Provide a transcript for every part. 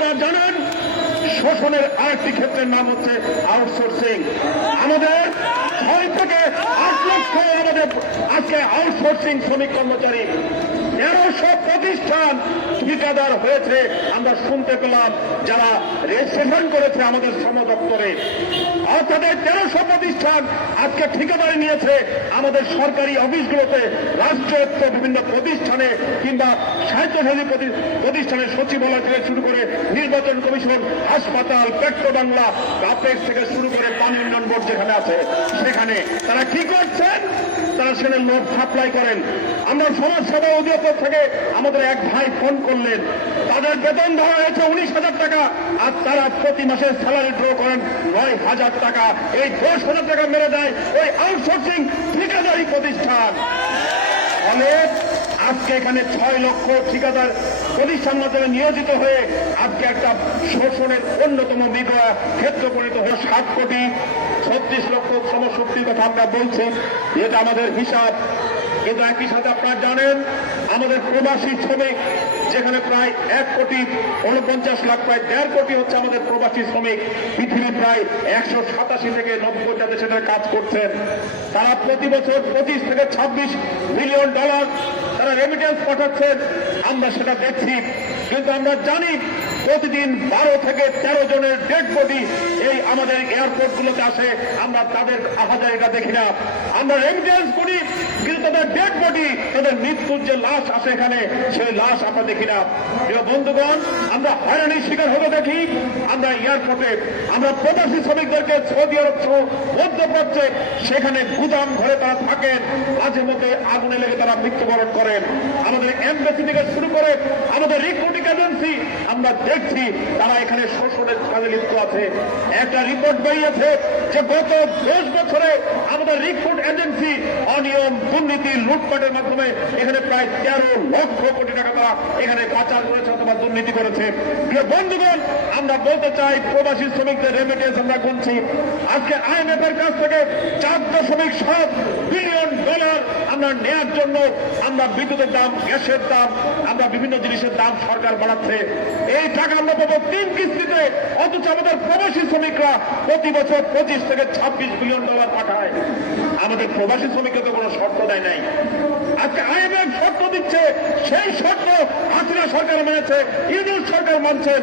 আপনারা জানেন, শোষণের আরেকটি ক্ষেত্রের নাম হচ্ছে আউটসোর্সিং আমাদের ছয় থেকে আট লক্ষ আমাদের আজকে আউটসোর্সিং শ্রমিক কর্মচারী। তেরোশো প্রতিষ্ঠান ঠিকাদার হয়েছে, আমরা শুনতে পেলাম যারা রেজিস্ট্রেশন করেছে আমাদের শ্রম দপ্তরে অর্থাৎ তেরোশো প্রতিষ্ঠান আজকে ঠিকাদারি নিয়েছে আমাদের সরকারি অফিসগুলোতে, রাষ্ট্রায়ত্ত বিভিন্ন প্রতিষ্ঠানে কিংবা স্বায়ত্তশাসী প্রতি- প্রতিষ্ঠানের সচিবালয় থেকে শুরু করে নির্বাচন কমিশন, হাসপাতাল পেট্রো বাংলা কাপেক্স থেকে শুরু করে পানি উন্নয়ন বোর্ড যেখানে আছে, সেখানে তারা কি করছেন? তারা সেখানে লোক সাপ্লাই করেন। আমরা সমাজ সেবা অধিদপ্তর থেকে আমাদের এক ভাই ফোন করলেন। তাদের বেতন ধরা হয়েছে উনিশ হাজার টাকা, আর তারা প্রতি মাসে স্যালারি ড্র করেন নয় হাজার টাকা। এই দশ হাজার টাকা মেরে দেয় ওই আউটসোর্সিং ঠিকাদারি প্রতিষ্ঠান। ফলে আজকে এখানে ছয় লক্ষ ঠিকাদার প্রতিষ্ঠান মাধ্যমে নিয়োজিত হয়ে আজকে একটা শোষণের অন্যতম বিগড়া ক্ষেত্র পরিণত হয়ে সাত কোটি ছত্রিশ লক্ষ শ্রমশক্তির কথা আমরা বলছি। এটা আমাদের হিসাব। কিন্তু একই সাথে আপনারা জানেন, আমাদের প্রবাসী শ্রমিক, যেখানে প্রায় এক কোটি উনপঞ্চাশ লাখ, প্রায় দেড় কোটি হচ্ছে আমাদের প্রবাসী শ্রমিক, পৃথিবীর প্রায় একশো সাতাশি থেকে নব্বইটা দেশে তারা কাজ করছেন। তারা প্রতি বছর পঁচিশ থেকে ছাব্বিশ মিলিয়ন ডলার তারা রেমিটেন্স পাঠাচ্ছেন। আমরা সেটা দেখছি। কিন্তু আমরা জানি প্রতিদিন বারো থেকে তেরো জনের ডেড বডি এই আমাদের এয়ারপোর্ট গুলোতে আসে। আমরা তাদের আহাজারিটা দেখি না। আমরা রেমিটেন্স করি কিন্তু তাদের ডেড বডি তাদের মৃত্যুর যে লাশ আসে এখানে, সেই লাশ আমরা দেখি না। প্রিয় বন্ধুগণ, আমরা হয়রানির শিকার হতে দেখি। আমরা এয়ারপোর্টে আমরা প্রবাসী শ্রমিকদেরকে সৌদি আরব মধ্যপ্রাচ্যে, সেখানে গুদাম ঘরে তারা থাকেন। মাঝে মধ্যে আগুনে লেগে তারা মৃত্যুবরণ করেন। আমাদের এমবেসি থেকে শুরু করে আমাদের রিক্রুটিং এজেন্সি আমরা দেখছি তারা এখানে শোষণের কাজে লিপ্ত আছে। একটা রিপোর্ট বেরিয়েছে যে গত দশ বছরে আমাদের রিক্রুট এজেন্সি অনিয়ম দুর্নীতি লুটপাটের মাধ্যমে এখানে প্রায় তেরো লক্ষ কোটি টাকা তারা এখানে পাচার করেছে অথবা দুর্নীতি করেছে। বন্ধুগণ, আমরা বলতে চাই, প্রবাসী শ্রমিকদের রেমিটেন্স আমরা গুনছি আজকে আইএমএফ এর কাছ থেকে চার দশমিক সাত বিলিয়ন ডলার আমরা নেয়ার জন্য আমরা বিদ্যুতের দাম, গ্যাসের দাম, আমরা বিভিন্ন জিনিসের দাম সরকার বাড়াচ্ছে। এই টাকা আমরা পাবো তিন কিস্তিতে, অথচ আমাদের প্রবাসী শ্রমিকরা প্রতি বছর পঁচিশ থেকে ছাব্বিশ বিলিয়ন ডলার পাঠায়। আমাদের প্রবাসী শ্রমিককে তো কোনো শর্ত দেয় নাই। আজকে আইএমএফ শর্ত দিচ্ছে, সেই শর্ত হাসিনা সরকার মেনেছে ইউনিয়ন সরকার মানছে।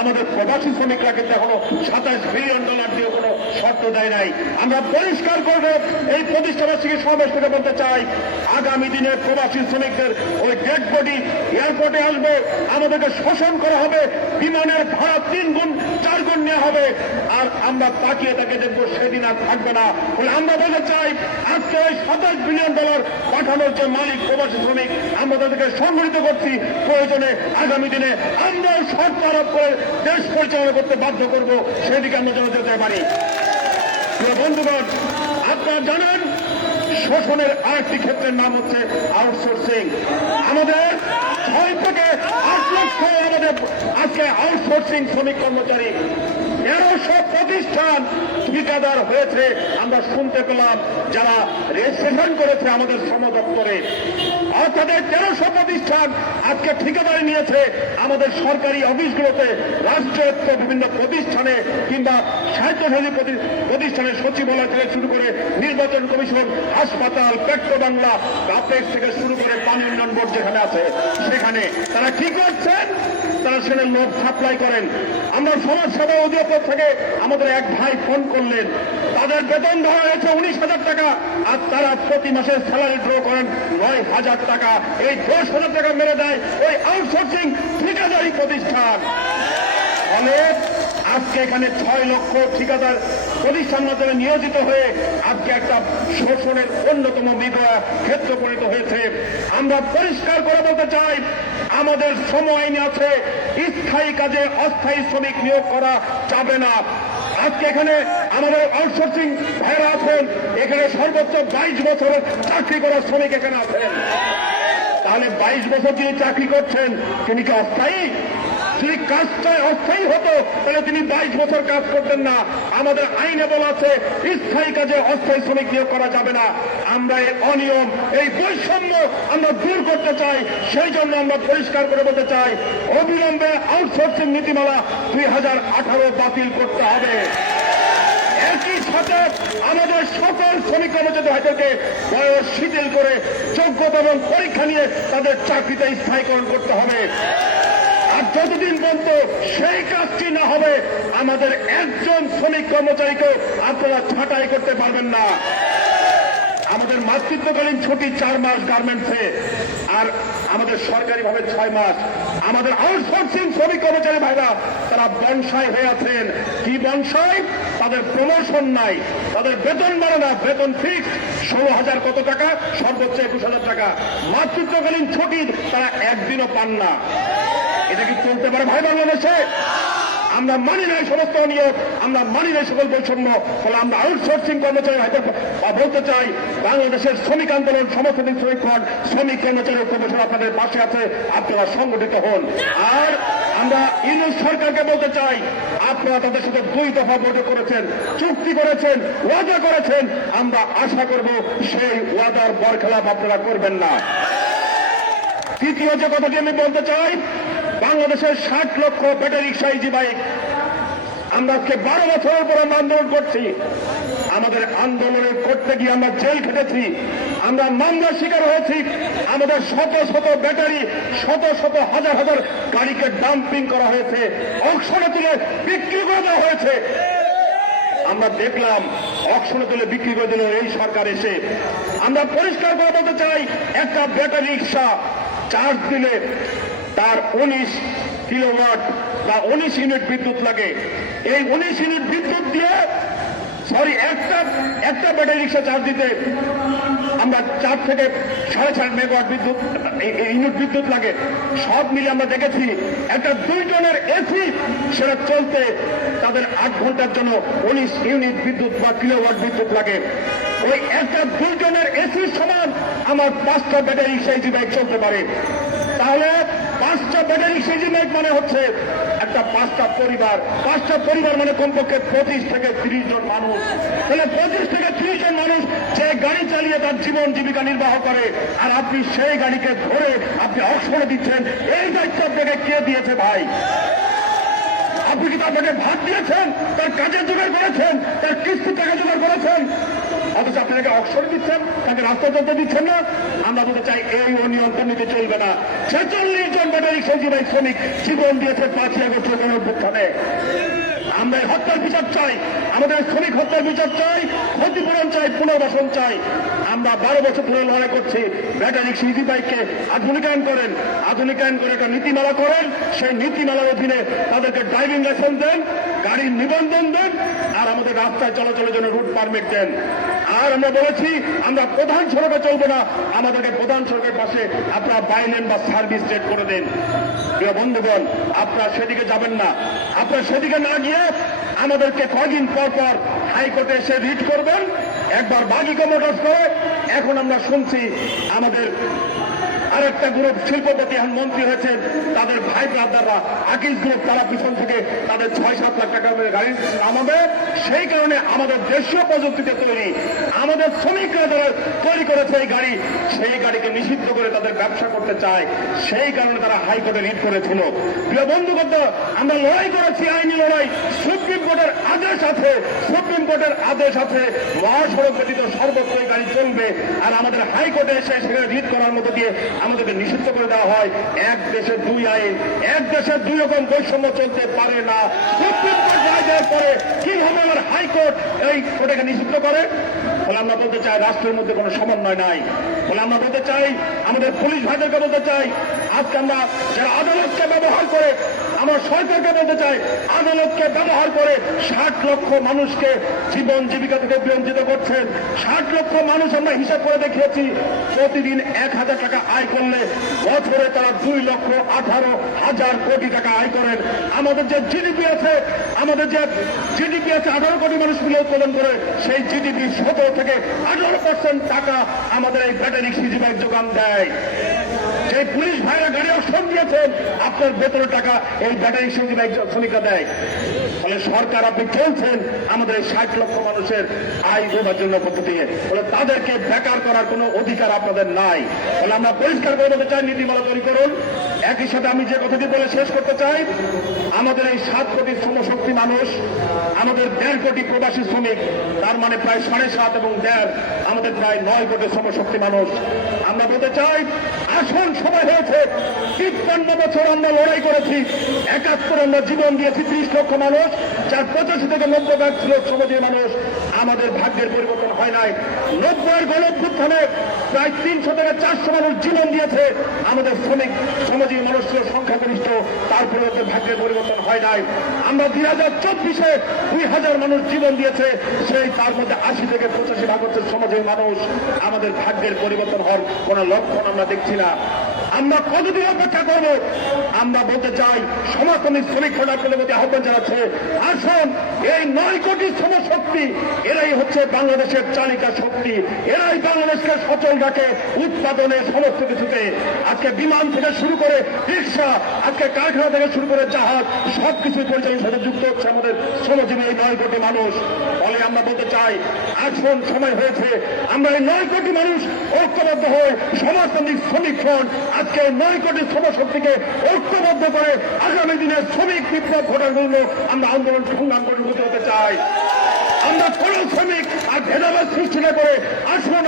আমাদের প্রবাসী শ্রমিকরা কিন্তু এখনও সাতাশ বিলিয়ন ডলার দিয়ে শর্ত দেয় নাই। আমরা পরিষ্কার করব, এই প্রতিষ্ঠাবাসীকে সমাবেশ থেকে বলতে চাই, আগামী দিনে প্রবাসী শ্রমিকদের ওই ডেড বডি এয়ারপোর্টে আসবে, আমাদেরকে শোষণ করা হবে, বিমানের ভাড়া তিন গুণ, চার গুণ নেওয়া হবে, আর আমরা তাকিয়ে তাকে দেখব সেদিন আর থাকবে না। আমরা বলতে চাই, আজকে ওই সাতাশ বিলিয়ন ডলার পাঠানোর যে মালিক প্রবাসী শ্রমিক, আমরা তাদেরকে সংগঠিত করছি প্রয়োজনে আগামী দিনে। আমরাও শর্ত আরোপ করে দেশ পরিচালনা করতে বাধ্য করব, সেদিকে আমরা যেন যেতে পারি। বন্ধুগণ, আপনারা জানেন, শোষণের আরেকটি ক্ষেত্রের নাম হচ্ছে আউটসোর্সিং আমাদের ছয় থেকে আট লক্ষ আমাদের আজকে আউটসোর্সিং শ্রমিক কর্মচারী। তেরোশো প্রতিষ্ঠান ঠিকাদার হয়েছে, আমরা শুনতে পেলাম, যারা রেজিস্ট্রেশন করেছে আমাদের শ্রম দপ্তরে। অর্থাৎ তেরোশো প্রতিষ্ঠান আজকে ঠিকাদারি নিয়েছে আমাদের সরকারি অফিসগুলোতে, রাষ্ট্রায়ত্ত বিভিন্ন প্রতিষ্ঠানে কিংবা স্বায়ত্তশাসী প্রতি- প্রতিষ্ঠানের সচিবালয় থেকে শুরু করে নির্বাচন কমিশন, হাসপাতাল পেট্রো বাংলা কাপেক্স থেকে শুরু করে পানি উন্নয়ন বোর্ড যেখানে আছে, সেখানে তারা কি করছেন? তারা সেখানে লোক সাপ্লাই করেন। আমরা সমাজ সেবা অধিদপ্তর থেকে আমাদের এক ভাই ফোন করলেন তাদের বেতন ধরা হয়েছে উনিশ হাজার টাকা, আর তারা প্রতি মাসে স্যালারি ড্র করেন নয় হাজার টাকা। এই দশ হাজার টাকা মেরে দেয় ওই আউটসোর্সিং ঠিকাদারি প্রতিষ্ঠান। ফলে আজকে এখানে ছয় লক্ষ ঠিকাদার প্রতিষ্ঠান মাধ্যমে নিয়োজিত হয়ে আজকে একটা শোষণের অন্যতম বিগড়া ক্ষেত্র পরিণত হয়েছে। আমরা পরিষ্কার করে বলতে চাই আমাদের শ্রম আইনে আছে। স্থায়ী কাজে অস্থায়ী শ্রমিক নিয়োগ করা যাবে না। আজকে এখানে আমাদের আউটসোর্সিং ভাইরা আছেন। এখানে সর্বোচ্চ বাইশ বছরের চাকরি করা শ্রমিক এখানে আছেন। তাহলে বাইশ বছর যিনি চাকরি করছেন, তিনি কি অস্থায়ী? যদি কাজটা অস্থায়ী হতো, তাহলে তিনি বাইশ বছর কাজ করতেন না। আমাদের আইনে বলা আছে, স্থায়ী কাজে অস্থায়ী শ্রমিক নিয়োগ করা যাবে না। আমরা এই অনিয়ম, এই বৈষম্য আমরা দূর করতে চাই, সেই জন্য আমরা পরিষ্কার করে বলতে চাই, অবিলম্বে আউটসোর্সিং নীতিমালা দুই হাজার আঠারো বাতিল করতে হবে। একই সাথে আমাদের সকল শ্রমিক কর্মচারী ভাইদেরকে বয়স শিথিল করে যোগ্যতা এবং পরীক্ষা নিয়ে তাদের চাকরিতে স্থায়ীকরণ করতে হবে। আর যতদিন পর্যন্ত সেই কাজটি না হবে, আমাদের একজন শ্রমিক কর্মচারীকেও আপনারা ছাঁটাই করতে পারবেন না। আমাদের মাতৃত্বকালীন ছুটি চার মাস গার্মেন্টসে আর আমাদের সরকারি ভাবে ছয় মাস। আমাদের আউটসোর্সিং শ্রমিক কর্মচারী ভাইরা, তারা বংশায় হয়ে আছেন। কি বনসাই? তাদের প্রমোশন নাই। তাদের বেতন বাড়ে না। বেতন ফিক্স ষোলো হাজার কত টাকা? সর্বোচ্চ একুশ হাজার টাকা। মাতৃত্বকালীন ছুটি, তারা একদিনও পান না। এটা কি চলতে পারে ভাই বাংলাদেশে? আমরা মানি নাই সমস্ত নিয়োগ আমরা মানি নাই সকল বৈষম্য, ফলে আমরা আউটসোর্সিং কর্মচারী বলতে চাই, বাংলাদেশের শ্রমিক আন্দোলন, সমস্ত শ্রমিকগণ শ্রমিক কর্মচারী কমিশন আপনাদের পাশে আছে, আপনারা সংগঠিত হন। আর আমরা ইউনুস সরকারকে বলতে চাই, আপনারা তাদের সাথে দুই দফা বৈঠক করেছেন, চুক্তি করেছেন, ওয়াদা করেছেন, আমরা আশা করব সেই ওয়াদার বরখেলাপ আপনারা করবেন না। তৃতীয় যে কথাটি আমি বলতে চাই বাংলাদেশের ষাট লক্ষ ব্যাটারি রিক্সা ইজি বাইক আমরা আজকে বারো বছরের পর আমরা আন্দোলন করছি। আমাদের আন্দোলনের করতে গিয়ে আমরা জেল খেটেছি। আমরা মামলার শিকার হয়েছি। আমাদের শত শত ব্যাটারি, শত শত হাজার হাজার গাড়িকে ডাম্পিং করা হয়েছে। অংশনে তুলে বিক্রি করে দেওয়া হয়েছে। আমরা দেখলাম অকশনে তুলে বিক্রি করে দিল এই সরকার এসে। আমরা পরিষ্কার করে বলতে চাই, একটা ব্যাটারি রিক্সা চার্জ দিলে তার উনিশ কিলোওয়াট বা উনিশ ইউনিট বিদ্যুৎ লাগে। এই উনিশ ইউনিট বিদ্যুৎ দিয়ে সরি একটা একটা ব্যাটারি রিক্সা চার্জ দিতে আমরা চার থেকে সাড়ে চার মেগাওয়াট বিদ্যুৎ ইউনিট বিদ্যুৎ লাগে। সব মিলে আমরা দেখেছি, একটা দুই টনের এসি সেটা চলতে তাদের আট ঘণ্টার জন্য উনিশ ইউনিট বিদ্যুৎ বা কিলোওয়াট বিদ্যুৎ লাগে। ওই একটা দুই টনের এসির সমান আমার পাঁচটা ব্যাটারি সেই বাইক চলতে পারে। তাহলে পাঁচটা ব্যাটারি সেই মানে হচ্ছে একটা পাঁচটা পরিবার। পাঁচটা পরিবার মানে কমপক্ষে পঁচিশ থেকে তিরিশ জন মানুষ। তাহলে পঁচিশ থেকে তিরিশ জন মানুষ যে গাড়ি চালিয়ে তার জীবন জীবিকা নির্বাহ করে, আর আপনি সেই গাড়িকে ধরে আপনি অক্ষরে দিচ্ছেন, এই দায়িত্ব আপনাকে কে দিয়েছে ভাই? আপনি কি তার ভাত দিয়েছেন? তার কাজের জোগাড় করেছেন? তার কিস্তির টাকা জোগাড় করেছেন অথচ আপনাকে অক্ষর দিচ্ছেন, তাকে রাস্তা চলতে দিচ্ছেন না। আমরা বলতে চাই এই অনিয়ম নিতে চলবে না। ছেচল্লিশ জন ব্যাটারি সঞ্জীবাই শ্রমিক জীবন দিয়েছে পাঁচই আগস্ট গণঅভ্যুত্থানে আমরা হত্যার বিচার চাই। আমাদের শ্রমিক হত্যার বিচার চাই। ক্ষতিপূরণ চাই, পুনর্বাসন চাই। আমরা বারো বছর ধরে লড়াই করছি। ব্যাটারি সিজি বাইককে আধুনিকায়ন করেন। আধুনিকায়ন করে একটা নীতিমালা করেন। সেই নীতিমালার অধীনে তাদেরকে ড্রাইভিং লাইসেন্স দেন, গাড়ির নিবন্ধন দেন, আর আমাদের রাস্তায় চলাচলের জন্য রুট পারমিট দেন। আর আমরা বলেছি, আমরা প্রধান সড়কে চলবো না। আমাদেরকে প্রধান সড়কের পাশে আপনারা বাইনেন বা সার্ভিস রেট করে দেন। প্রিয় বন্ধুগণ, আপনারা সেদিকে যাবেন না। আপনারা সেদিকে না গিয়ে আমাদেরকে কদিন পর পর হাইকোর্টে এসে রিট করবেন। একবার বাগিকা মোটরস করে। এখন আমরা শুনছি আমাদের আরেকটা গ্রুপ শিল্পপতি এখন মন্ত্রী হয়েছে তাদের ভাই ব্রাদাররা আকিস গ্রুপ, তারা পিছন থেকে তাদের ছয় সাত লাখ টাকা করে গাড়ি নামাবে। সেই কারণে আমাদের দেশীয় প্রযুক্তিতে তৈরি, আমাদের শ্রমিকরা যারা তৈরি করেছে এই গাড়ি, সেই গাড়িকে নিষিদ্ধ করে তাদের ব্যবসা করতে চায়। সেই কারণে তারা হাইকোর্টে রিট করেছিল। প্রিয় বন্ধুগত আমরা লড়াই করেছি, আইনি লড়াই। সুপ্রিম কোর্টের আদেশ আছে, সুপ্রিম কোর্টের আদেশ আছে, মহাসড়ক ব্যতীত সর্বত্র গাড়ি চলবে। আর আমাদের হাইকোর্টে এসে সেখানে রিট করার মতো দিয়ে আমাদেরকে নিষিদ্ধ করে দেওয়া হয়। এক দেশের দুই আইন, এক দেশের দুই রকম বৈষম্য চলতে পারে না। সুপ্রিম কোর্ট রায় দেওয়ার পরে কীভাবে আমার হাইকোর্ট? এই ওটাকে নিষিদ্ধ করে? ফলে আমরা বলতে চাই রাষ্ট্রের মধ্যে কোনো সমন্বয় নাই। ফলে আমরা বলতে চাই আমাদের পুলিশ ভাইদেরকে বলতে চাই। আজকে আমরা যারা আদালতকে ব্যবহার করে আমার সরকারকে বলতে চাই, আদালতকে ব্যবহার করে ষাট লক্ষ মানুষকে জীবন জীবিকা থেকে বঞ্চিত করছেন। ষাট লক্ষ মানুষ আমরা হিসাব করে দেখিয়েছি, প্রতিদিন এক হাজার টাকা আয় করলে বছরে তারা দুই লক্ষ আঠারো হাজার কোটি টাকা আয় করেন। আমাদের যে জিডিপি আছে, আমাদের যে জিডিপি আছে, আঠারো কোটি মানুষ মিলে উৎপাদন করে, সেই জিডিপি সতেরো থেকে আঠারো পার্সেন্ট টাকা আমাদের এই ব্যাটারি সিজি যোগান দেয়। যে পুলিশ অপশন দিয়েছেন, আপনার বেতনের টাকা এই ব্যাটারি বাইক শ্রমিকরা দেয়। ফলে সরকার, আপনি চলছেন আমাদের ষাট লক্ষ মানুষের আয় দেওয়ার জন্য পদ্ধতি ফলে তাদেরকে বেকার করার কোনো অধিকার আপনাদের নাই। ফলে আমরা পরিষ্কার করে বলতে চাই, নীতিমালা তৈরি করুন। একই সাথে আমি যে কথাটি বলে শেষ করতে চাই, আমাদের এই সাত কোটি শ্রমশক্তি মানুষ, আমাদের দেড় কোটি প্রবাসী শ্রমিক, তার মানে প্রায় সাড়ে সাত এবং দেড়, আমাদের প্রায় নয় কোটি শ্রমশক্তি মানুষ আমরা বলতে চাই, আসন, সময় হয়েছে। তিপ্পান্ন বছর আমরা লড়াই করেছি। একাত্তর আমরা জীবন দিয়েছি, ত্রিশ লক্ষ মানুষ, যার পঁচাশি থেকে নব্বই ভাগ ছিল শ্রমজীবী মানুষ। আমাদের ভাগ্যের পরিবর্তন হয় নাই। নব্বইয়ের গণভ্যুত্থানে প্রায় তিনশো থেকে চারশো মানুষ জীবন দিয়েছে। আমাদের শ্রমিক শ্রমজীবী মানুষ ছিল সংখ্যাগরিষ্ঠ তারপরে ওদের ভাগ্যের পরিবর্তন হয় নাই। আমরা দুই হাজার চব্বিশে দুই হাজার মানুষ জীবন দিয়েছে। সেই তার মধ্যে আশি থেকে পঁচাশি ভাগ হচ্ছে শ্রমজীবী মানুষ আমাদের ভাগ্যের পরিবর্তন হওয়ার কোন লক্ষণ আমরা দেখছি না। আমরা কতদিন অপেক্ষা করব। আমরা বলতে চাই সমাজতান্ত্রিক শ্রমিক ফেডারেশনের প্রতি আহ্বান জানাচ্ছে, আসুন, এই নয় কোটি শ্রমশক্তি, এরাই হচ্ছে বাংলাদেশের চালিকা শক্তি, এরাই বাংলাদেশকে সচল রাখে উৎপাদনে সমস্ত কিছুতে। আজকে বিমান থেকে শুরু করে রিক্সা, আজকে কারখানা থেকে শুরু করে জাহাজ সবকিছু পরিচালনার সাথে যুক্ত হচ্ছে আমাদের শ্রমজীবী এই নয় কোটি মানুষ। ফলে আমরা বলতে চাই, আসুন, সময় হয়েছে, আমরা এই নয় কোটি মানুষ ঐক্যবদ্ধ হয়ে সমাজতান্ত্রিক শ্রমিক ফ্রন্ট আজকে নয় কোটি শ্রমশক্তিকে ঐক্যবদ্ধ করে আগামী দিনে শ্রমিক বিপ্লব ঘটার জন্য আমরা আন্দোলন সংগ্রাম করে হতে চাই। আমরা কোন শ্রমিক আর ভেদাভেদ সৃষ্টি না করে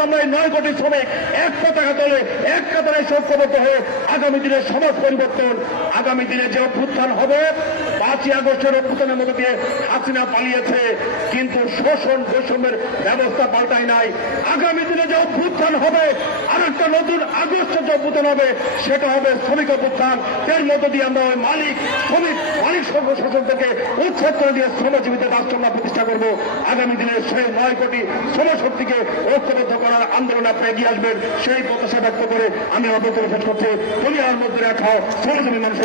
আমরা নয় কোটি শ্রমিক, এক পতাকা তলে এক কাতারে ঐক্যবদ্ধ হয়ে আগামী দিনে সমাজ পরিবর্তন। আগামী দিনে যে অভ্যুত্থান হবে, পাঁচই আগস্টের অভ্যুত্থানের মধ্যে দিয়ে হাসিনা পালিয়েছে, কিন্তু শোষণ বৈষম্যের ব্যবস্থা পাল্টায় নাই। আগামী দিনে যে অভ্যুত্থান হবে আর একটা নতুন আগস্টের যে অভ্যুত্থান হবে, সেটা হবে শ্রমিক অভ্যুত্থান। এর মধ্য দিয়ে আমরা ওই মালিক, শ্রমিক মালিক সর্ব থেকে উচ্ছেদ করে দিয়ে শ্রমজীবীদের রাষ্ট্র আমরা প্রতিষ্ঠা করব। আগামী দিনে সেই নয় কোটি শ্রমশক্তিকে ঐক্যবদ্ধ করার আন্দোলন আপনি এগিয়ে আসবেন, সেই প্রত্যাশা ব্যক্ত করে আমি অবতরণ শেষ করছি। দুনিয়ার মধ্যে রাখাও শ্রমজীবী মানুষের